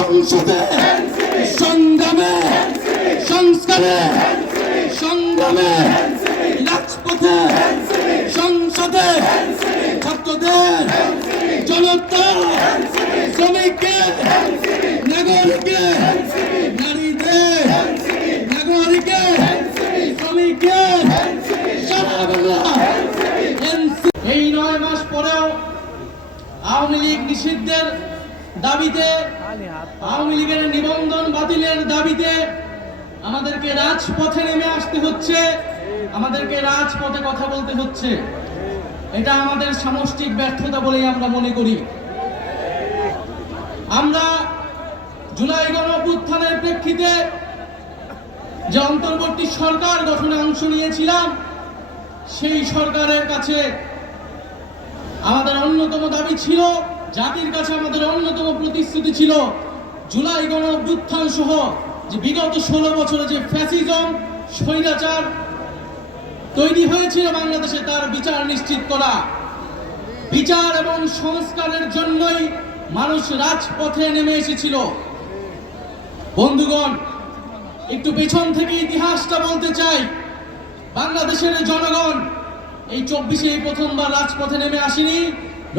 সংসদে সংগ্রামে সংস্কারে সংগ্রামে রাজপথে সংসদে ছাত্রদের জনতা শ্রমিকদের নাগরিকদের নারীদের নাগরিকদের শ্রমিকদের সারা বাংলা। এই 9 মাস পরেও আওয়ামী লীগ নিষিদ্ধের দাবিতে, আওয়ামী লীগের নিবন্ধন বাতিলের দাবিতে আমাদেরকে রাজপথে নেমে আসতে হচ্ছে, আমাদেরকে রাজপথে কথা বলতে হচ্ছে। এটা আমাদের সামষ্টিক ব্যর্থতা বলেই আমরা মনে করি। আমরা জুলাই গণঅভ্যুত্থানের প্রেক্ষিতে যে অন্তর্বর্তী সরকার গঠনে অংশ নিয়েছিলাম, সেই সরকারের কাছে আমাদের অন্যতম দাবি ছিল, জাতির কাছে আমাদের অন্যতম প্রতিশ্রুতি ছিল, জুলাই গণঅভ্যুত্থান সহ যে বিগত 16 বছরে যে ফ্যাসিজম স্বৈরাচার তৈরি হয়েছিল বাংলাদেশে, তার বিচার নিশ্চিত করা। বিচার এবং সংস্কারের জন্যই মানুষ রাজপথে নেমে এসেছিল। বন্ধুগণ, একটু পেছন থেকে ইতিহাসটা বলতে চাই। বাংলাদেশের জনগণ এই 24-এ প্রথমবার রাজপথে নেমে আসেনি,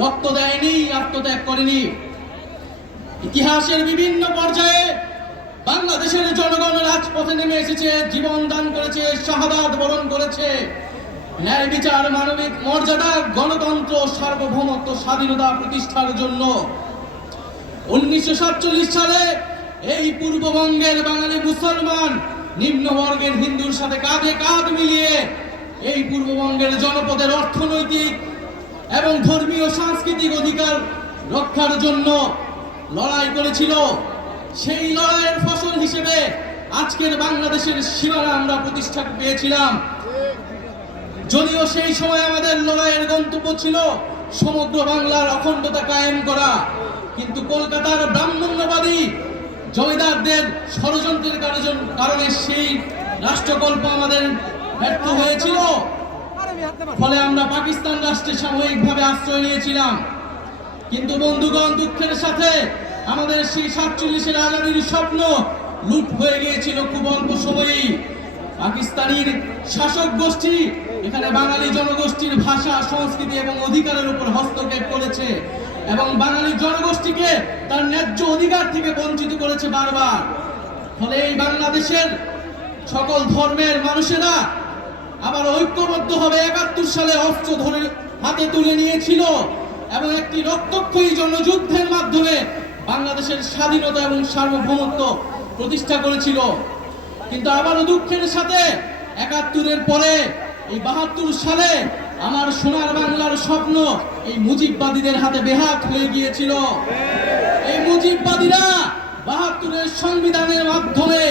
রক্ত দেয়নি, আত্মত্যাগ করেনি। ইতিহাসের বিভিন্ন পর্যায়ে বাংলাদেশের জনগণ রাজপথে নেমে এসেছে, জীবন দান করেছে, শাহাদাত বরণ করেছে, ন্যায় বিচার, মানবিক মর্যাদা, গণতন্ত্র, সার্বভৌমত্ব, স্বাধীনতা প্রতিষ্ঠার জন্য। 1947 সালে এই পূর্ববঙ্গের বাঙালি মুসলমান নিম্নবর্গের হিন্দুর সাথে কাঁধে কাঁধ মিলিয়ে এই পূর্ববঙ্গের জনপদের অর্থনৈতিক এবং ধর্মীয় সাংস্কৃতিক অধিকার রক্ষার জন্য লড়াই করেছিল। সেই লড়াইয়ের ফসল হিসেবে আজকের বাংলাদেশের সীমানা আমরা প্রতিষ্ঠা পেয়েছিলাম। যদিও সেই সময় আমাদের লড়াইয়ের গন্তব্য ছিল সমগ্র বাংলার অখণ্ডতা কায়েম করা, কিন্তু কলকাতার ব্রাহ্মণ্যবাদী জমিদারদের ষড়যন্ত্রের কারণে সেই রাষ্ট্রকল্প আমাদের ব্যর্থ হয়েছিল। ফলে আমরা পাকিস্তান রাষ্ট্রে সাময়িকভাবে আশ্রয় নিয়েছিলাম। কিন্তু বন্ধুগণ, দুঃখের সাথে আমাদের সেই 47-এর আজাদির স্বপ্ন লুট হয়ে গিয়েছিল খুব অল্প সময়েই। পাকিস্তানের শাসক গোষ্ঠী এখানে বাঙালি জনগোষ্ঠীর ভাষা, সংস্কৃতি এবং অধিকারের উপর হস্তক্ষেপ করেছে এবং বাঙালি জনগোষ্ঠীকে তার ন্যায্য অধিকার থেকে বঞ্চিত করেছে বারবার। ফলে এই বাংলাদেশের সকল ধর্মের মানুষেরা আবার ঐক্যবদ্ধ হবে 71 সালে অস্ত্র ধরে হাতে তুলে নিয়েছিল এবং একটি রক্তক্ষয়ী জনযুদ্ধের মাধ্যমে বাংলাদেশের স্বাধীনতা এবং সার্বভৌমত্ব প্রতিষ্ঠা করেছিল। কিন্তু আবারও দুঃখের সাথে 71-এর পরে এই 72 সালে আমার সোনার বাংলার স্বপ্ন এই মুজিববাদীদের হাতে বেহাত হয়ে গিয়েছিল। এই মুজিববাদীরা 72-এর সংবিধানের মাধ্যমে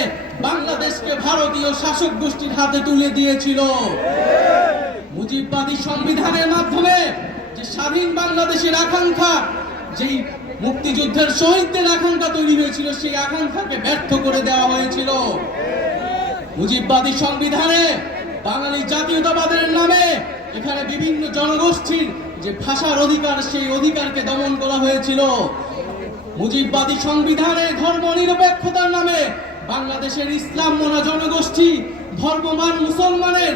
বাংলাদেশকে ভারতীয় শাসক গোষ্ঠীর হাতে তুলে দিয়েছিল। মুজিববাদী সংবিধানের মাধ্যমে যে স্বাধীন বাংলাদেশের আকাঙ্ক্ষা, যেই মুক্তিযুদ্ধের শহীদদের আকাঙ্ক্ষা তৈরি হয়েছিল, সেই আকাঙ্ক্ষাকে ব্যর্থ করে দেওয়া হয়েছিল। মুজিববাদী সংবিধানে বাঙালি জাতীয়তাবাদের নামে এখানে বিভিন্ন জনগোষ্ঠীর যে ভাষার অধিকার, সেই অধিকারকে দমন করা হয়েছিল। মুজিববাদী সংবিধানে ধর্ম নিরপেক্ষতার নামে বাংলাদেশের ইসলাম মনা জনগোষ্ঠী, ধর্মমান মুসলমানের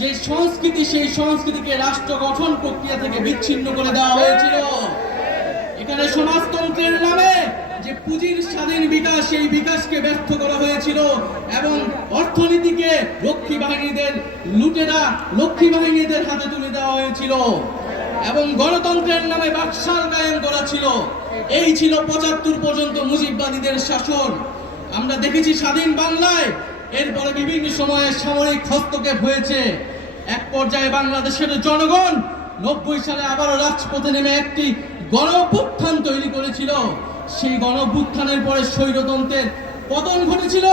যে সংস্কৃতি, সেই সংস্কৃতিকে রাষ্ট্র গঠন প্রক্রিয়া থেকে বিচ্ছিন্ন করে দেওয়া হয়েছিল। এখানে সমাজতন্ত্রের নামে যে পুঁজির স্বাধীন বিকাশ, সেই বিকাশকে ব্যর্থ করা হয়েছিল এবং অর্থনীতিকে লক্ষ্মী বাহিনীদের হাতে তুলে দেওয়া হয়েছিল এবং গণতন্ত্রের নামে বাকশাল কায়েম করা ছিল। এই ছিল 75 পর্যন্ত মুজিববাদীদের শাসন। আমরা দেখেছি স্বাধীন বাংলায় এরপরে বিভিন্ন সময়ে সামরিক হস্তক্ষেপ হয়েছে। এক পর্যায়ে বাংলাদেশের জনগণ 90 সালে আবারও রাজপথে নেমে একটি গণঅভ্যুত্থান তৈরি করেছিল। সেই গণঅভ্যুত্থানের পরে স্বৈরতন্ত্রের পতন ঘটেছিল।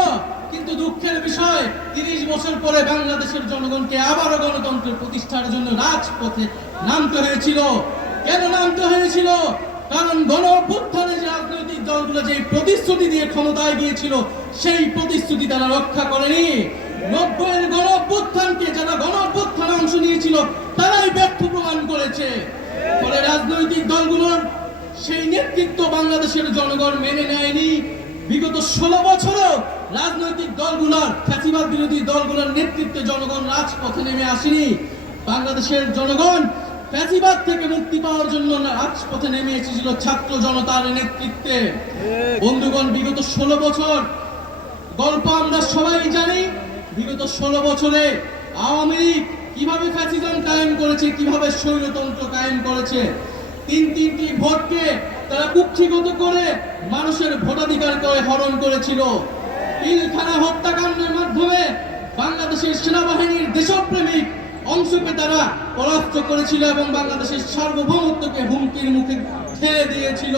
কিন্তু দুঃখের বিষয়, 30 বছর পরে বাংলাদেশের জনগণকে আবারও গণতন্ত্রের প্রতিষ্ঠার জন্য রাজপথে নামতে হয়েছিল। কেন নামতে হয়েছিল? কারণ গণঅভ্যুত্থানে যে রাজনৈতিক দলগুলো যে প্রতিশ্রুতি দিয়ে ক্ষমতায় গিয়েছিল, সেই প্রতিশ্রুতি তারা রক্ষা করেনি। 90-এর গণঅভ্যুত্থানকে যারা গণঅভ্যুত্থানে অংশ নিয়েছিল, তারাই ব্যর্থ প্রমাণ করেছে। ফলে রাজনৈতিক দলগুলোর সেই নেতৃত্ব বাংলাদেশের জনগণ মেনে নেয়নি, বিগত 16 বছরও রাজনৈতিক দলগুলোর, ফ্যাসিবাদ বিরোধী দলগুলোর নেতৃত্বে জনগণ রাজপথে নেমে আসেনি। বাংলাদেশের জনগণ ফ্যাসিবাদ থেকে মুক্তি পাওয়ার জন্য রাজপথে নেমে এসেছিল ছাত্র জনতার নেতৃত্বে। বন্ধুগণ, বিগত 16 বছর গল্প আমরা সবাই জানি। বিগত 16 বছরে আওয়ামী লীগ কিভাবে ফ্যাসিজম কায়েম করেছে, কিভাবে স্বৈরতন্ত্র কায়েম করেছে। তিনটি ভোটকে তারা কুক্ষিগত করে মানুষের ভোটাধিকার করে হরণ করেছিল। পিলখানা হত্যাকাণ্ডের মাধ্যমে বাংলাদেশের সেনাবাহিনীর দেশপ্রেমিক অংশকে তারা পরাস্ত করেছিল এবং বাংলাদেশের সার্বভৌমত্বকে হুমকির মুখে ঠেলে দিয়েছিল।